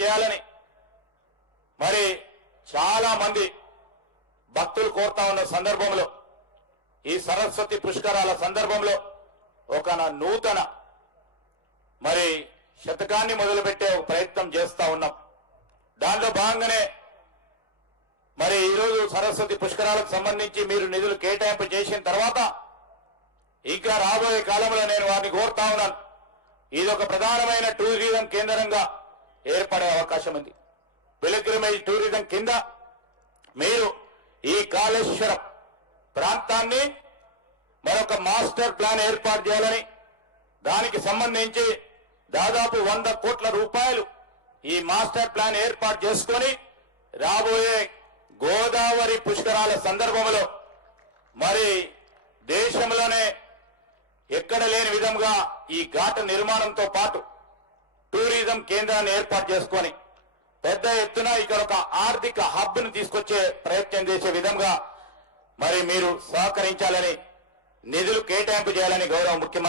చేయాలని మరి చాలా మంది భక్తులు కోరుతా ఉన్న సందర్భంలో ఈ సరస్వతి పుష్కరాల సందర్భంలో ఒక నూతన మరి శతకాన్ని మొదలుపెట్టే ప్రయత్నం చేస్తా ఉన్నాం. దాంట్లో భాగంగానే మరి ఈరోజు సరస్వతి పుష్కరాలకు సంబంధించి మీరు నిధులు కేటాయింపు చేసిన తర్వాత ఇంకా రాబోయే కాలంలో నేను వారిని కోరుతా ఉన్నాను, ఇది ఒక ప్రధానమైన టూరిజం కేంద్రంగా ఏర్పడే అవకాశం ఉంది. పిల్గ్రిమేజ్ టూరిజం కింద మీరు ఈ కాళేశ్వరం ప్రాంతాన్ని మరొక మాస్టర్ ప్లాన్ ఏర్పాటు చేయాలని, దానికి సంబంధించి దాదాపు 100 కోట్ల రూపాయలు ఈ మాస్టర్ ప్లాన్ ఏర్పాటు చేసుకొని రాబోయే గోదావరి పుష్కరాల సందర్భంలో మరి దేశంలోనే ఎక్కడ లేని విధంగా ఈ ఘాట్ నిర్మాణంతో పాటు టూరిజం కేంద్రాన్ని ఏర్పాటు చేసుకొని పెద్ద ఎత్తున ఇక్కడ ఒక ఆర్థిక హబ్ ను తీసుకొచ్చే ప్రయత్నం చేసే విధంగా మరి మీరు సహకరించాలని, నిధులు కేటాయింపు చేయాలని గౌరవ ముఖ్యమంత్రి